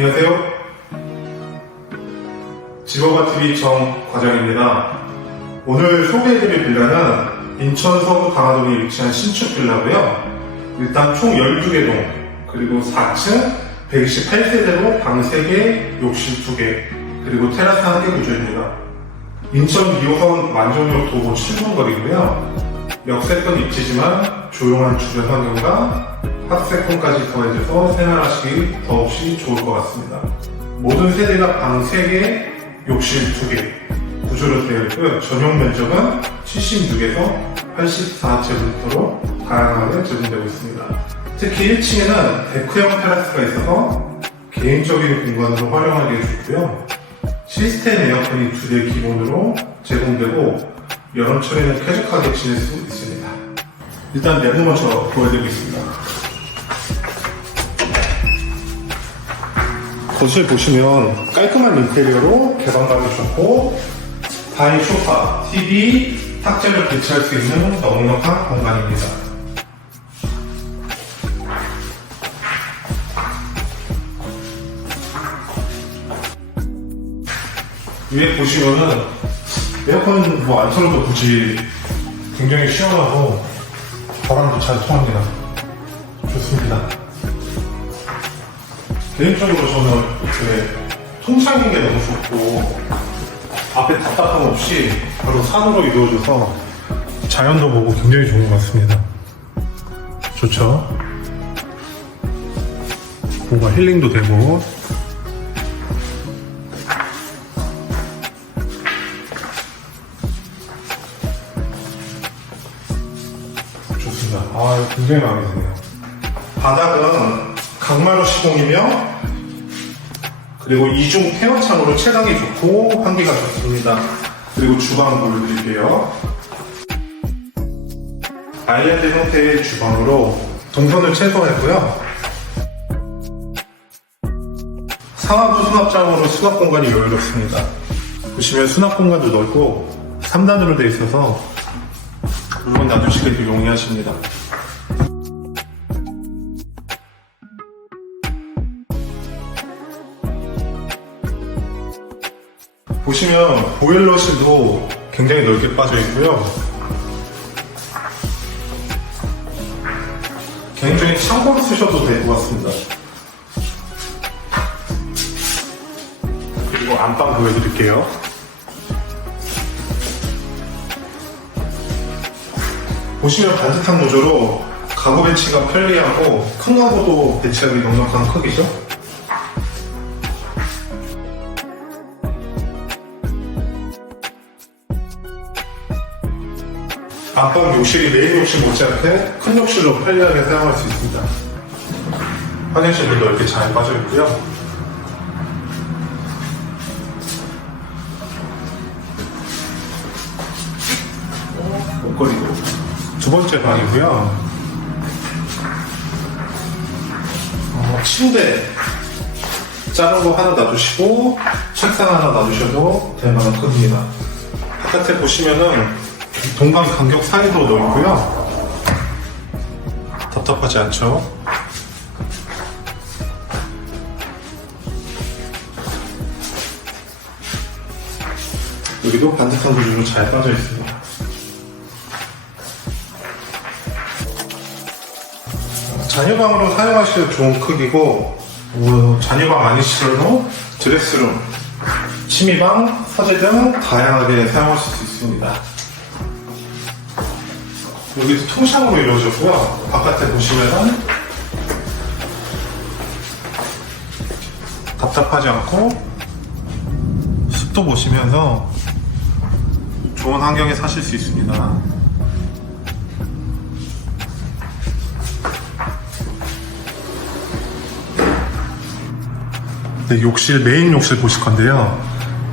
안녕하세요. 직업아TV 정 과장입니다. 오늘 소개해드릴 빌라는 인천 서구 강화동에 위치한 신축 빌라고요. 일단 총 12개 동, 그리고 4층 128세대로 방 3개, 욕실 2개, 그리고 테라스 1개 구조입니다. 인천 2호선 만종역 도보 7분 거리고요. 역세권 입지지만 조용한 주변 환경과 학세권까지 더해져서 생활하시기 더없이 좋을 것 같습니다. 모든 세대가 방 3개, 욕실 2개 구조로 되어 있고요. 전용 면적은 76에서 84제곱미터로 다양하게 제공되고 있습니다. 특히 1층에는 데크형 테라스가 있어서 개인적인 공간으로 활용하기 좋고요. 시스템 에어컨이 두 대 기본으로 제공되고 여름철에는 쾌적하게 지낼 수 있습니다. 일단 내부 먼저 보여드리겠습니다. 거실 보시면 깔끔한 인테리어로 개방감이 좋고 다인 소파, TV, 탁자를 배치할 수 있는 넉넉한 공간입니다. 위에 보시면은 에어컨 뭐 안 틀어도 굳이 굉장히 시원하고 바람도 잘 통합니다. 좋습니다. 개인적으로 저는 이렇게 통창인 게 너무 좋고 앞에 답답함 없이 바로 산으로 이루어져서 자연도 보고 굉장히 좋은 것 같습니다. 좋죠? 뭔가 힐링도 되고 아, 굉장히 마음에 드네요. 바닥은 강마루 시공이며 그리고 이중 태연창으로 채광이 좋고 환기가 좋습니다. 그리고 주방 보여드릴게요. 아일랜드 형태의 주방으로 동선을 최소화했고요. 상하부 수납장으로 수납 공간이 여유롭습니다. 보시면 수납 공간도 넓고 3단으로 되어 있어서 물건 놔두시기도 용이하십니다. 보시면 보일러실도 굉장히 넓게 빠져 있고요. 개인적인 창고로 쓰셔도 될 것 같습니다. 그리고 안방 보여드릴게요. 보시면 반듯한 구조로 가구 배치가 편리하고 큰 가구도 배치하기 넉넉한 크기죠. 안방 욕실이 메인 욕실 못지않게 큰 욕실로 편리하게 사용할 수 있습니다. 화장실도 넓게 잘 빠져 있고요. 옷걸이도 두 번째 방이고요. 어, 침대 작은 거 하나 놔두시고 책상 하나 놔두셔도 될 만한 크기입니다. 바깥에 보시면은 동강 간격 사이로 넣고요. 답답하지 않죠? 여기도 반듯한 구조로 잘 빠져 있습니다. 자녀방으로 사용하시기 좋은 크기고 뭐, 자녀방 아니시더라도 드레스룸, 취미방, 서재 등 다양하게 사용하실 수 있습니다. 여기 통창으로 이루어졌고요. 바깥에 보시면은 답답하지 않고 습도 보시면서 좋은 환경에 사실 수 있습니다. 네, 욕실, 메인 욕실 보실 건데요.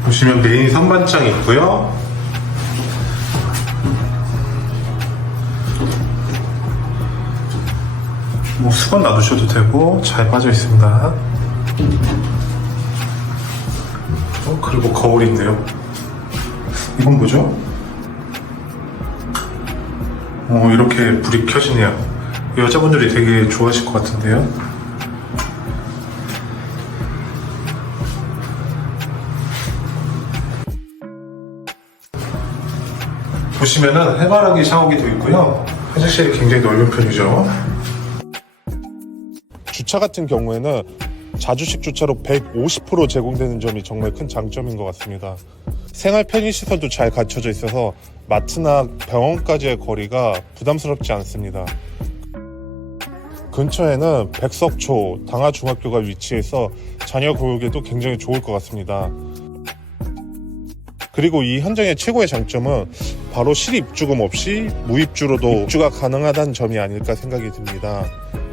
보시면 메인 선반장이 있고요. 뭐 수건 놔두셔도 되고 잘 빠져 있습니다. 어, 그리고 거울인데요. 이건 뭐죠? 어, 이렇게 불이 켜지네요. 여자분들이 되게 좋아하실 것 같은데요. 보시면은 해바라기 샤워기도 있고요. 화장실이 굉장히 넓은 편이죠. 주차 같은 경우에는 자주식 주차로 150% 제공되는 점이 정말 큰 장점인 것 같습니다. 생활 편의시설도 잘 갖춰져 있어서 마트나 병원까지의 거리가 부담스럽지 않습니다. 근처에는 백석초 당하중학교가 위치해서 자녀 교육에도 굉장히 좋을 것 같습니다. 그리고 이 현장의 최고의 장점은 바로 실입주금 없이 무입주로도 입주가 가능하다는 점이 아닐까 생각이 듭니다.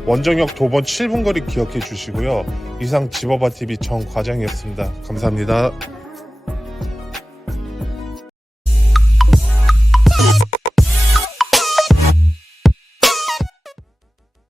원정역 도번 7분 거리 기억해 주시고요. 이상 집어봐 TV 정 과장이었습니다. 감사합니다.